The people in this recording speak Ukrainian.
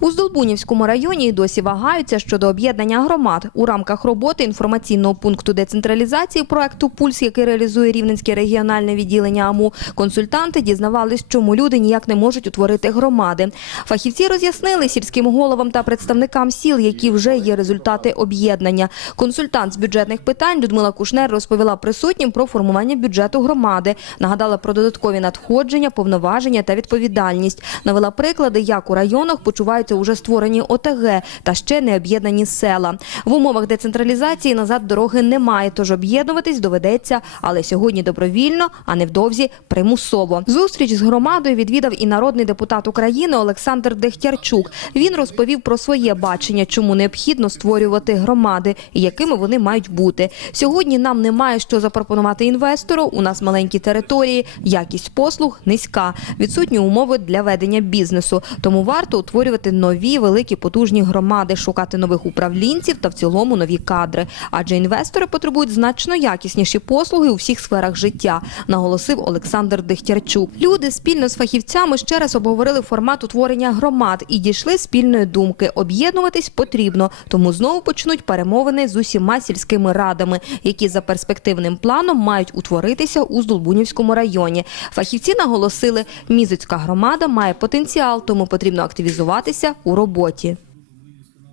У Здолбунівському районі досі вагаються щодо об'єднання громад. У рамках роботи інформаційного пункту децентралізації проекту Пульс, який реалізує Рівненське регіональне відділення АМУ, консультанти дізнавались, чому люди ніяк не можуть утворити громади. Фахівці роз'яснили сільським головам та представникам сіл, які вже є результати об'єднання. Консультант з бюджетних питань Людмила Кушнер розповіла присутнім про формування бюджету громади, нагадала про додаткові надходження, повноваження та відповідальність. Навела приклади, як у районах почуваються уже створені ОТГ та ще не об'єднані села. В умовах децентралізації назад дороги немає, тож об'єднуватись доведеться, але сьогодні добровільно, а невдовзі примусово. Зустріч з громадою відвідав і народний депутат України Олександр Дехтярчук. Він розповів про своє бачення, чому необхідно створювати громади і якими вони мають бути. Сьогодні нам немає що запропонувати інвестору. У нас маленькі території, якість послуг низька, відсутні умови для ведення бізнесу. Тому варто утворювати нові великі потужні громади, шукати нових управлінців та в цілому нові кадри. Адже інвестори потребують значно якісніші послуги у всіх сферах життя, наголосив Олександр Дехтярчук. Люди спільно з фахівцями ще раз обговорили формат утворення громад і дійшли спільної думки. Об'єднуватись потрібно, тому знову почнуть перемовини з усіма сільськими радами, які за перспективним планом мають утворитися у Здолбунівському районі. Фахівці наголосили, мізоцька громада має потенціал, тому потрібно активізуватися у роботі.